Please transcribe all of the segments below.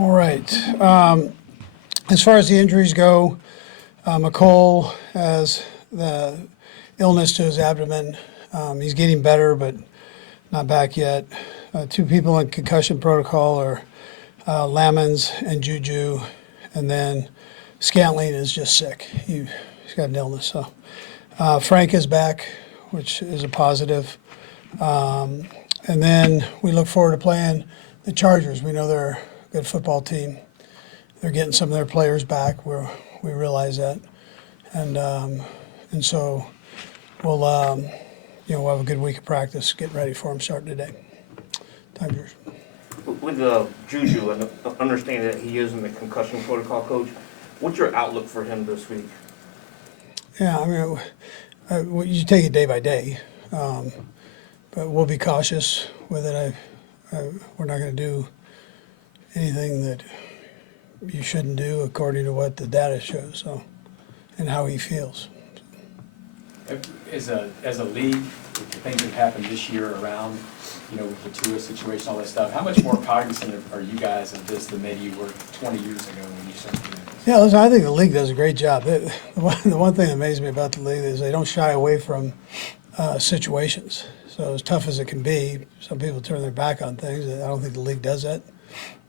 All right. As far as the injuries go, McCole has the illness to his abdomen. He's getting better, but not back yet. Two people in concussion protocol are Lamons and JuJu, and then Scantling is just sick. He's got an illness. So Frank is back, which is a positive. And then we look forward to playing the Chargers. We know they're a good football team. They're getting some of their players back. We realize that, and so we'll we'll have a good week of practice, getting ready for them starting today. Time's yours. With JuJu and understanding that he is in the concussion protocol, Coach, what's your outlook for him this week? Yeah, I mean, you take it day by day, but we'll be cautious with it. We're not going to do anything that you shouldn't do according to what the data shows, so, and how he feels. As a league, with the things that happened this year around, with the Tua situation, all that stuff, how much more cognizant are you guys of this than maybe you were 20 years ago when you started doing this? Yeah, listen, I think the league does a great job. The one thing that amazes me about the league is they don't shy away from situations. So as tough as it can be, some people turn their back on things. I don't think the league does that.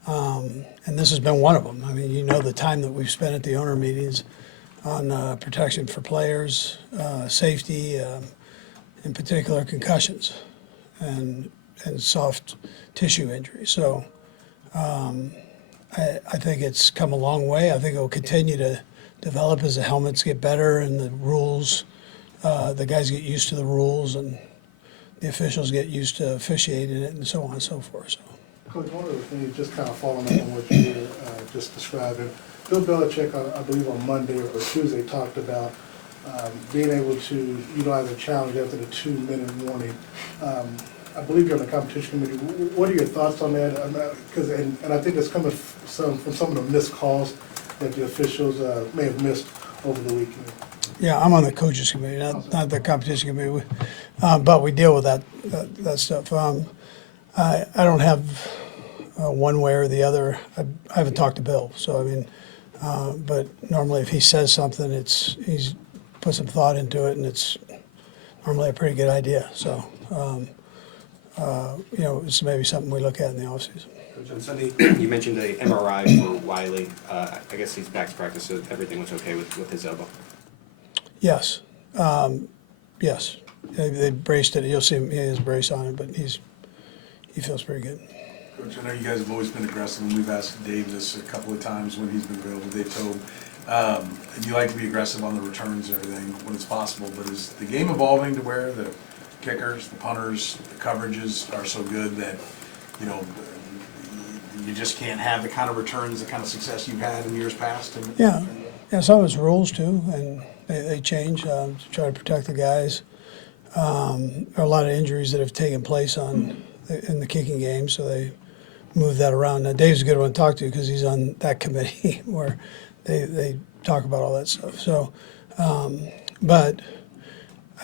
And this has been one of them. I mean, the time that we've spent at the owner meetings on protection for players, safety, in particular concussions, and soft tissue injuries. So I think it's come a long way. I think it will continue to develop as the helmets get better and the rules, the guys get used to the rules and the officials get used to officiating it and so on and so forth. So. Coach, one of the things, just kind of following up on what you were just describing, Bill Belichick, I believe on Monday or Tuesday, talked about being able to utilize a challenge after the 2-minute warning. I believe you're on the competition committee. What are your thoughts on that? And I think it's coming from some of the missed calls that the officials may have missed over the weekend. Yeah, I'm on the coaches committee, not the competition committee, but we deal with that stuff. I don't have one way or the other. I haven't talked to Bill, so I mean, but normally if he says something, he's put some thought into it, and it's normally a pretty good idea. So, it's maybe something we look at in the offseason. Coach, on Sunday, you mentioned a MRI for Wiley. I guess he's back to practice, so everything was okay with his elbow. Yes, yes. They braced it. You'll see him. He has a brace on it, but he feels pretty good. Coach, I know you guys have always been aggressive, and we've asked Dave this a couple of times when he's been available. Dave told you like to be aggressive on the returns and everything when it's possible, but is the game evolving to where the kickers, the punters, the coverages are so good that, you just can't have the kind of returns, the kind of success you've had in years past? Yeah, some of it's rules too, and they change to try to protect the guys. There are a lot of injuries that have taken place in the kicking game, so they move that around. Now, Dave's a good one to talk to because he's on that committee where they talk about all that stuff. So, but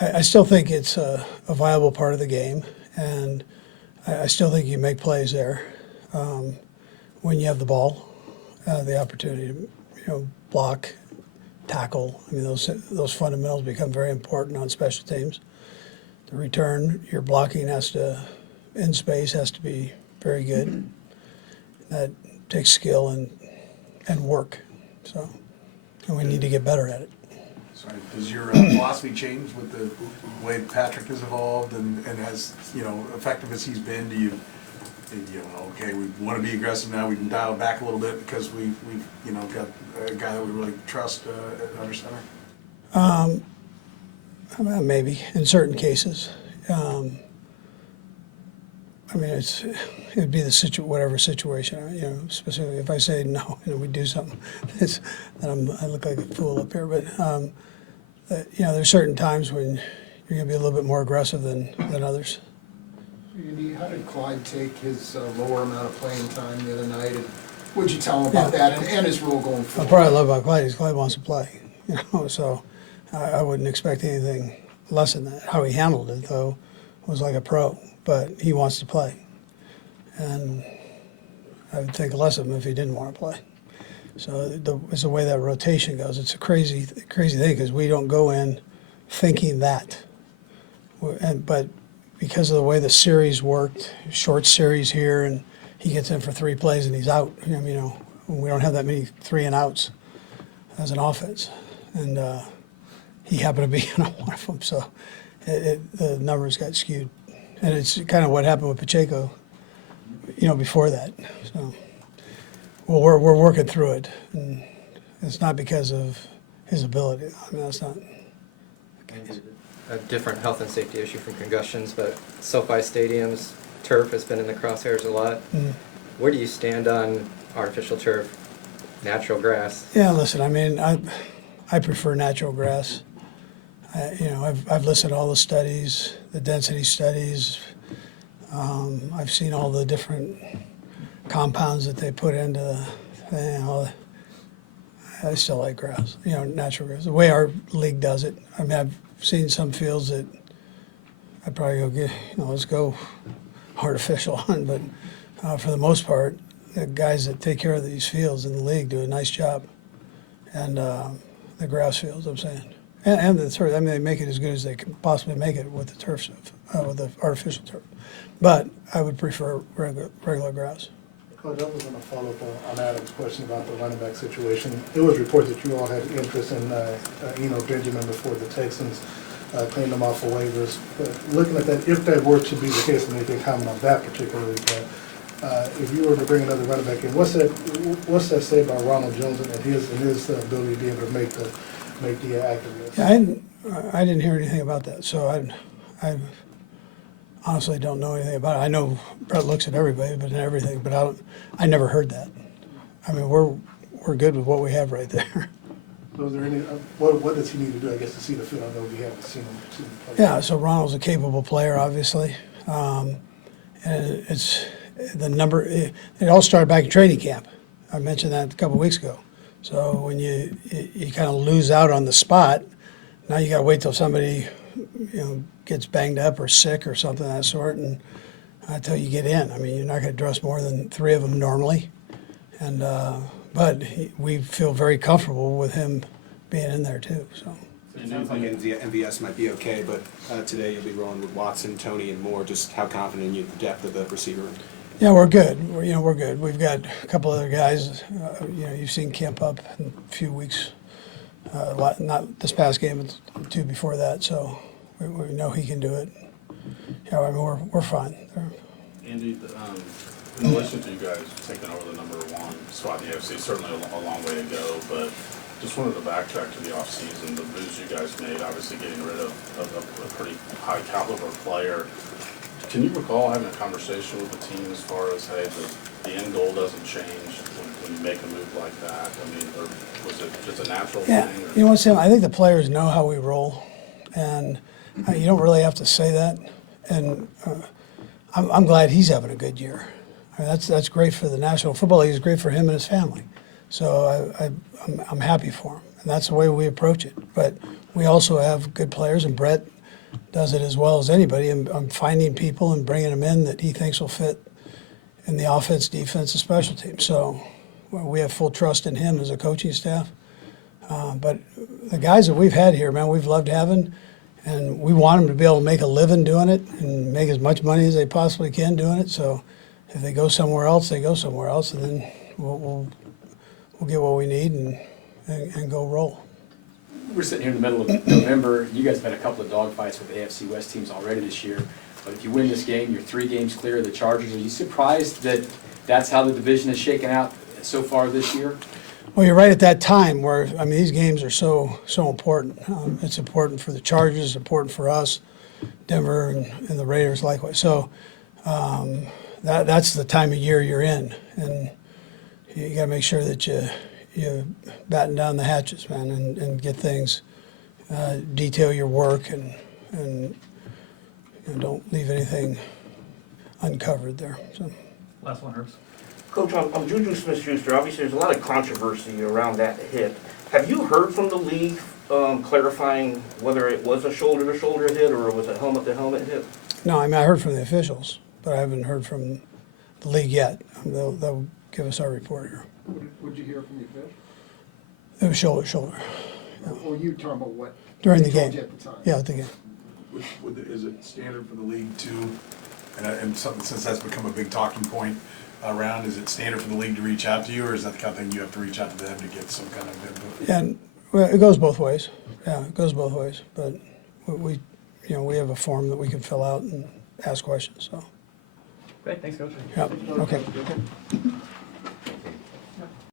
I still think it's a viable part of the game, and I still think you make plays there when you have the ball, the opportunity to block, tackle. I mean, those fundamentals become very important on special teams. The return, your blocking in space has to be very good. That takes skill and work. So, and we need to get better at it. Sorry, does your philosophy change with the way Patrick has evolved and as effective as he's been? Do you okay, we want to be aggressive now, we can dial back a little bit because we've got a guy that we really trust at under center? Maybe in certain cases. It'd be whatever situation, specifically if I say no and we do something, then I look like a fool up here. But, there's certain times when you're going to be a little bit more aggressive than others. Andy, how did Clyde take his lower amount of playing time the other night? And what'd you tell him about that and his role going forward? What I love about Clyde is Clyde wants to play, so I wouldn't expect anything less than that. How he handled it, though, was like a pro, but he wants to play. And I would think less of him if he didn't want to play. So it's the way that rotation goes. It's a crazy thing because we don't go in thinking that. But because of the way the series worked, short series here, and he gets in for 3 plays and he's out. We don't have that many 3 and outs as an offense, and he happened to be one of them. So the numbers got skewed, and it's kind of what happened with Pacheco. Before that. So, well, we're working through it, and it's not because of his ability. I mean, that's not. A different health and safety issue from concussions, but SoFi Stadium's turf has been in the crosshairs a lot. Where do you stand on artificial turf, natural grass? Yeah, listen. I mean, I prefer natural grass. I've listened to all the studies, the density studies. I've seen all the different compounds that they put into the thing. I still like grass, natural grass. The way our league does it. I mean, I've seen some fields that I'd probably go get, let's go artificial on, but for the most part, the guys that take care of these fields in the league do a nice job. And the grass fields, I'm saying. And the turf, I mean, they make it as good as they can possibly make it with the turf stuff, with the artificial turf. But I would prefer regular grass. Coach, I was going to follow up on Adam's question about the running back situation. It was reported that you all had interest in Benjamin before the Texans cleaned him off of waivers. But looking at that, if that were to be the case, and they can comment on that particularly, but if you were to bring another running back in, what's that say about Ronald Jones and his ability to be able to make the active list? Yeah, I didn't hear anything about that, so I honestly don't know anything about it. I know Brett looks at everybody, but I never heard that. I mean, we're good with what we have right there. So is there any, what does he need to do, I guess, to see the field? I know we haven't seen him play. Yeah, so Ronald's a capable player, obviously. And it's the number, it all started back in training camp. I mentioned that a couple of weeks ago. So when you kind of lose out on the spot, now you got to wait till somebody, gets banged up or sick or something of that sort, and until you get in. I mean, you're not going to dress more than 3 of them normally. And but we feel very comfortable with him being in there too. So. It sounds like MVS might be okay, but today you'll be rolling with Watson, Tony, and Moore. Just how confident are you in the depth of the receiver? Yeah, we're good. We're good. We've got a couple other guys. You've seen Kemp up in a few weeks. Not this past game, but 2 before that. So we know he can do it. Yeah, I mean we're fine. Andy, in relation to you guys taking over the number 1 spot in the AFC, certainly a long way to go, but just wanted to backtrack to the offseason, the moves you guys made, obviously getting rid of a pretty high caliber player. Can you recall having a conversation with the team as far as, hey, the end goal doesn't change when you make a move like that? I mean, or was it just a natural Yeah, thing? Or? you know what, Sam? I think the players know how we roll, and you don't really have to say that. And I'm glad he's having a good year. I mean, that's great for the National Football League. It's great for him and his family. So I'm happy for him, and that's the way we approach it. But we also have good players, and Brett does it as well as anybody. I'm finding people and bringing them in that he thinks will fit in the offense, defense, and special teams. So we have full trust in him as a coaching staff. But the guys that we've had here, man, we've loved having, and we want them to be able to make a living doing it and make as much money as they possibly can doing it. So if they go somewhere else, they go somewhere else, and then we'll get what we need and go roll. We're sitting here in the middle of November. You guys have had a couple of dogfights with the AFC West teams already this year. But if you win this game, you're 3 games clear of the Chargers. Are you surprised that that's how the division is shaken out so far this year? Well, you're right at that time where, I mean, these games are so important. It's important for the Chargers, it's important for us, Denver, and the Raiders likewise. So that's the time of year you're in. And you got to make sure that you batten down the hatches, man, and get things, detail your work, and don't leave anything uncovered there. So. Last one, Herbs. Coach, on JuJu Smith-Schuster, obviously there's a lot of controversy around that hit. Have you heard from the league clarifying whether it was a shoulder-to-shoulder hit or was it helmet-to-helmet hit? No, I mean, I heard from the officials, but I haven't heard from the league yet. They'll give us our report here. Would you hear from the official? It was shoulder to shoulder Or you talking about what? during they the told game. you at the time? Yeah, at the game. Is it standard for the league to, and something, since that's become a big talking point around, is it standard for the league to reach out to you, or is that the kind of thing you have to reach out to them to get some kind of input? And well, it goes both ways. Yeah, it goes both ways. But we we have a form that we can fill out and ask questions. So Great, thanks, Coach. yeah, okay.